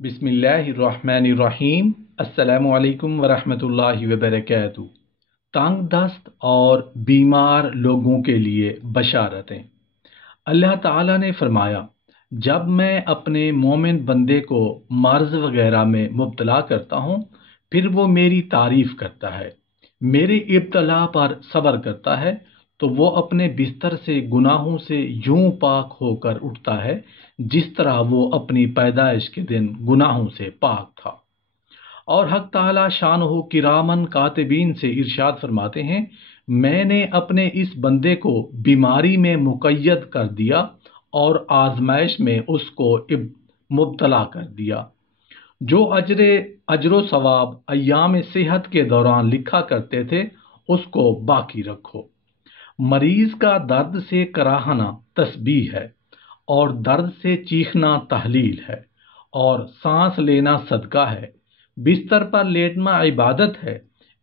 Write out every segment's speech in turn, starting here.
बिस्मिल्लाहिर्रहमानिर्रहीम। अस्सलामु अलैकुम वरहमतुल्लाहि वबरकातुहू। तंग दस्त और बीमार लोगों के लिए बशारतें। अल्लाह ताला ने फरमाया, जब मैं अपने मोमिन बंदे को मर्ज वगैरह में मुब्तला करता हूँ, फिर वो मेरी तारीफ करता है, मेरी इब्तला पर सब्र करता है, तो वो अपने बिस्तर से गुनाहों से यूं पाक होकर उठता है जिस तरह वो अपनी पैदाइश के दिन गुनाहों से पाक था। और हक ताला शानहु किरामन कातिबीन से इरशाद फरमाते हैं, मैंने अपने इस बंदे को बीमारी में मुक़य्यद कर दिया और आजमाइश में उसको मुब्तला कर दिया। जो अजरो सवाब अय्याम सेहत के दौरान लिखा करते थे, उसको बाकी रखो। मरीज का दर्द से कराहना तस्बीह है, और दर्द से चीखना तहलील है, और सांस लेना सदका है। बिस्तर पर लेटना इबादत है।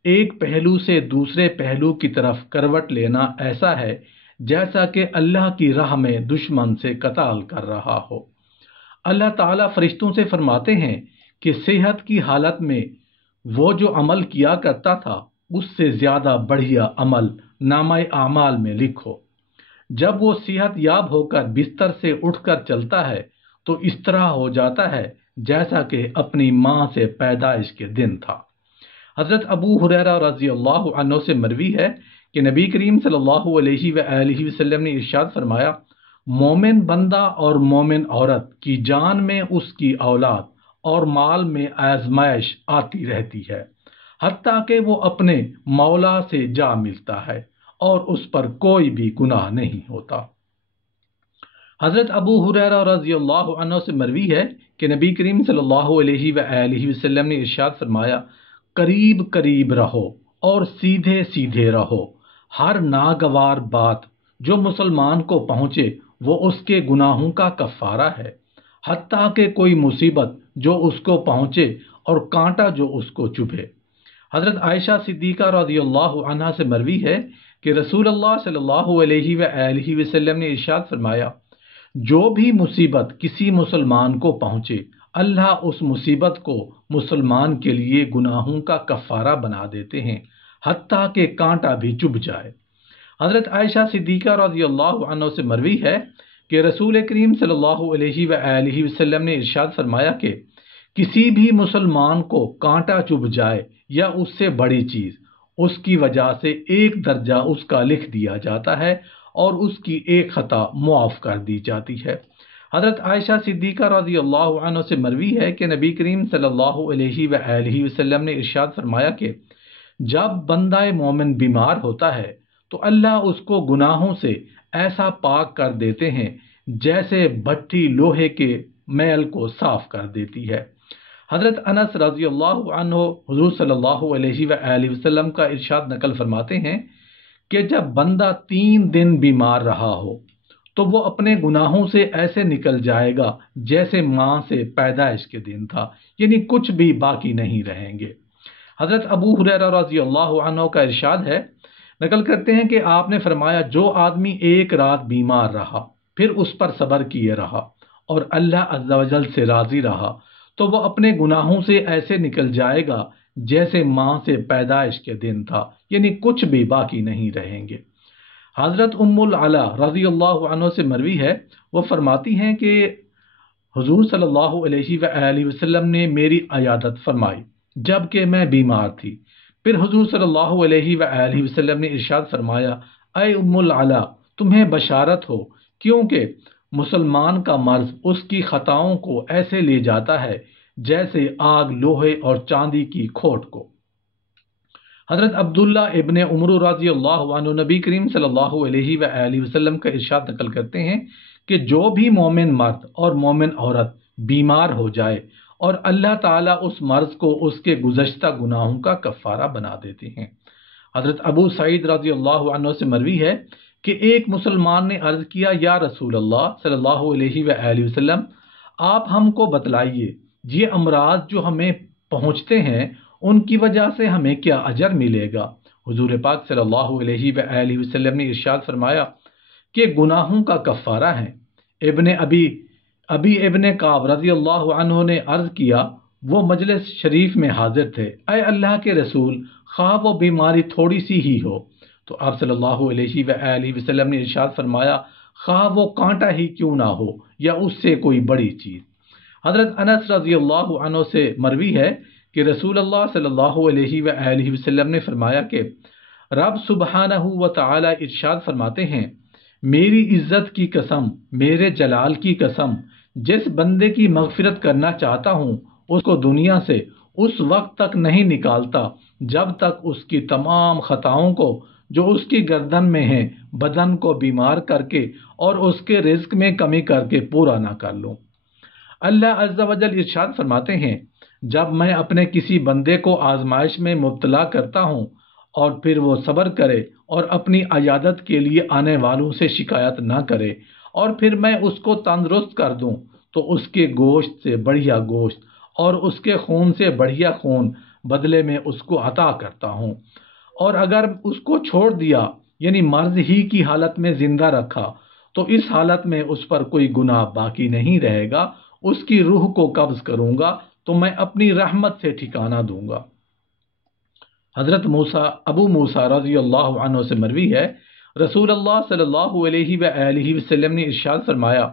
एक पहलू से दूसरे पहलू की तरफ करवट लेना ऐसा है जैसा कि अल्लाह की राह में दुश्मन से कताल कर रहा हो। अल्लाह ताला फरिश्तों से फरमाते हैं कि सेहत की हालत में वो जो अमल किया करता था, उससे ज्यादा बढ़िया अमल नामाए आमाल में लिखो। जब वो सेहत याब होकर बिस्तर से उठकर चलता है, तो इस तरह हो जाता है जैसा कि अपनी माँ से पैदाइश के दिन था। हजरत अबू हुरैरा रज़ी अल्लाह अन्हु से मरवी है कि नबी करीम सल्लल्लाहु अलैहि वसल्लम ने इरशाद फरमाया, मोमिन बंदा और मोमिन औरत की जान में उसकी औलाद और माल में आजमाइश आती रहती है, हत्ता कि वो अपने मौला से जा मिलता है और उस पर कोई भी गुनाह नहीं होता। हजरत अबू हुरैरा रज़ी अल्लाह अन्हु से मरवी है कि नबी करीम सल्लल्लाहु अलैहि वसल्लम ने इरशाद फरमाया, करीब करीब रहो और सीधे सीधे रहो। हर नागवार बात जो मुसलमान को पहुँचे, वो उसके गुनाहों का कफ़ारा है, हत्ता कि कोई मुसीबत जो उसको पहुँचे और कांटा जो उसको चुभे। हजरत आयशा सिद्दीक़ा रज़ियल्लाहु अन्हा से मरवी है कि रसूलुल्लाह सल्लल्लाहु अलैहि वसल्लम ने इरशाद फरमाया, जो भी मुसीबत किसी मुसलमान को पहुँचे, अल्लाह उस मुसीबत को मुसलमान के लिए गुनाहों का कफ़ारा बना देते हैं, हत्ता कि कांटा भी चुभ जाए। हजरत आयशा सिद्दीक़ा रज़ियल्लाहु अन्हा से मरवी है कि रसूल करीम सल्लल्लाहु अलैहि वसल्लम ने इरशाद फरमाया कि किसी भी मुसलमान को कांटा चुभ जाए या उससे बड़ी चीज, उसकी वजह से एक दर्जा उसका लिख दिया जाता है और उसकी एक खता मुआफ कर दी जाती है। हजरत आयशा सिद्दीक़ा रज़ी अल्लाह अन्हा से मरवी है कि नबी करीम सल्लल्लाहु अलैहि वसल्लम ने इरशाद फरमाया कि जब बंदा मोमिन बीमार होता है, तो अल्लाह उसको गुनाहों से ऐसा पाक कर देते हैं जैसे भट्टी लोहे के मैल को साफ कर देती है। हजरत अनस रज़ी अल्लाह अन्हु हुज़ूर सल्लल्लाहु अलैहि वसल्लम का इरशाद नकल फरमाते हैं कि जब बंदा 3 दिन बीमार रहा हो, तो वो अपने गुनाहों से ऐसे निकल जाएगा जैसे माँ से पैदाइश के दिन था, यानी कुछ भी बाकी नहीं रहेंगे। हजरत अबू हुरैरा रज़ी अल्लाह अन्हु का इरशाद है, नकल करते हैं कि आपने फरमाया, जो आदमी एक रात बीमार रहा, फिर उस पर सब्र किए रहा और अल्लाह अज़्ज़ा वजल से राजी रहा, तो वह अपने गुनाहों से ऐसे निकल जाएगा जैसे माँ से पैदाइश के दिन था, यानी कुछ भी बाकी नहीं रहेंगे। हजरत उम्मुल अला रज़ी अल्लाह अन्हा से मरवी है, वो फरमाती हैं कि हुजूर सल्लल्लाहु अलैहि वसल्लम ने मेरी अयादत फरमाई जबकि मैं बीमार थी। फिर हुजूर सल्लल्लाहु अलैहि वसल्लम ने इरशाद फरमाया, ऐ उम्मुल अला, तुम्हें बशारत हो, क्योंकि मुसलमान का मर्ज उसकी खताओं को ऐसे ले जाता है जैसे आग लोहे और चांदी की खोट को। हजरत अब्दुल्ला इब्ने उमर रज़ी अल्लाह अन्हु नबी करीम सल्लल्लाहु अलैहि वसल्लम का इरशाद नकल करते हैं कि जो भी मोमिन मर्द और मोमिन औरत बीमार हो जाए और अल्लाह ताला उस मर्ज को उसके गुज़श्ता गुनाहों का कफ़ारा बना देते हैं। हजरत अबू सईद रज़ी अल्लाह अन्हु से मरवी है कि एक मुसलमान ने अर्ज किया, या रसूल अल्लाह सल्लल्लाहु अलैहि वसल्लम, आप हमको बतलाइए, ये अमराज जो हमें पहुँचते हैं, उनकी वजह से हमें क्या अजर मिलेगा? हुजूर पाक सल्लल्लाहु अलैहि वसल्लम ने इरशाद फरमाया कि गुनाहों का कफ़ारा है। इब्ने अबी ابی ابن کعب رضی اللہ عنہ نے عرض کیا، وہ مجلس شریف میں حاضر تھے، اے اللہ کے رسول، خواہ وہ بیماری تھوڑی سی ہی ہو، تو آپ صلی اللہ علیہ وآلہ وسلم نے ارشاد فرمایا، خواہ وہ کانٹا ہی کیوں نہ ہو یا اس سے کوئی بڑی چیز۔ حضرت انس رضی اللہ عنہ سے مروی ہے کہ رسول اللہ صلی اللہ علیہ وآلہ وسلم نے فرمایا کہ رب سبحانہ و تعالی ارشاد فرماتے ہیں، میری عزت کی قسم، میرے جلال کی قسم، جس بندے کی مغفرت کرنا چاہتا ہوں اس کو دنیا سے اس وقت تک نہیں نکالتا جب تک اس کی تمام خطاؤں کو جو اس کی گردن میں ہیں بدن کو بیمار کر کے اور اس کے رزق میں کمی کر کے پورا نہ کر لوں۔ اللہ عز و جل ارشاد فرماتے ہیں، جب میں اپنے کسی بندے کو آزمائش میں مبتلا کرتا ہوں اور پھر وہ صبر کرے اور اپنی عیادت کے لیے آنے والوں سے شکایت نہ کرے اور پھر میں اس کو تندرست کر دوں تو اس کے گوشت سے بڑھیا گوشت اور اس کے خون سے بڑھیا خون بدلے میں اس کو عطا کرتا ہوں، اور اگر اس کو چھوڑ دیا یعنی مرض ہی کی حالت میں زندہ رکھا تو اس حالت میں اس پر کوئی گناہ باقی نہیں رہے گا، اس کی روح کو قبض کروں گا تو میں اپنی رحمت سے ٹھکانہ دوں گا۔ حضرت ابو موسیٰ رضی اللہ عنہ سے مروی ہے، رسول اللہ صلی اللہ علیہ وآلہ وسلم نے ارشاد فرمایا،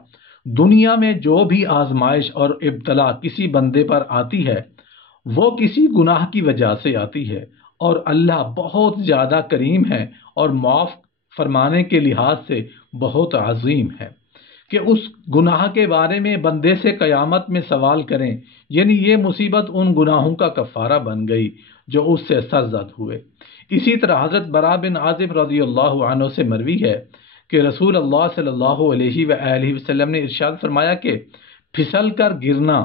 دنیا میں جو بھی آزمائش اور ابتلا کسی بندے پر آتی ہے وہ کسی گناہ کی وجہ سے آتی ہے، اور اللہ بہت زیادہ کریم ہے اور معاف فرمانے کے لحاظ سے بہت عظیم ہے کہ اس گناہ کے بارے میں بندے سے قیامت میں سوال کریں، یعنی یہ مصیبت ان گناہوں کا کفارہ بن گئی جو اس سے سرزد ہوئے۔ اسی طرح حضرت براء بن عازب رضی اللہ عنہ سے مروی ہے کہ رسول اللہ صلی اللہ علیہ وآلہ وسلم نے ارشاد فرمایا کہ پھسل کر گرنا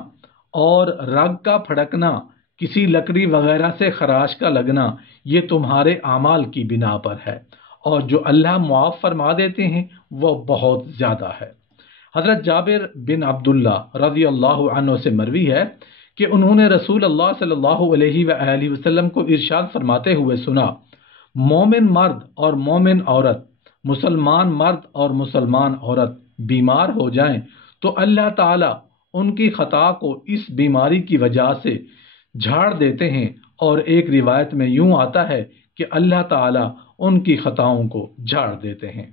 اور رگ کا پھڑکنا، کسی لکڑی وغیرہ سے خراش کا لگنا، یہ تمہارے اعمال کی بنا پر ہے، اور جو اللہ معاف فرما دیتے ہیں وہ بہت زیادہ ہے۔ حضرت جابر بن عبداللہ رضی اللہ عنہ سے مروی ہے کہ انہوں نے رسول اللہ صلی اللہ علیہ وآلہ وسلم کو ارشاد فرماتے ہوئے سنا، مومن مرد اور مومن عورت، مسلمان مرد اور مسلمان عورت بیمار ہو جائیں تو اللہ تعالیٰ ان کی خطا کو اس بیماری کی وجہ سے جھاڑ دیتے ہیں، اور ایک روایت میں یوں آتا ہے کہ اللہ تعالیٰ ان کی خطاؤں کو جھاڑ دیتے ہیں۔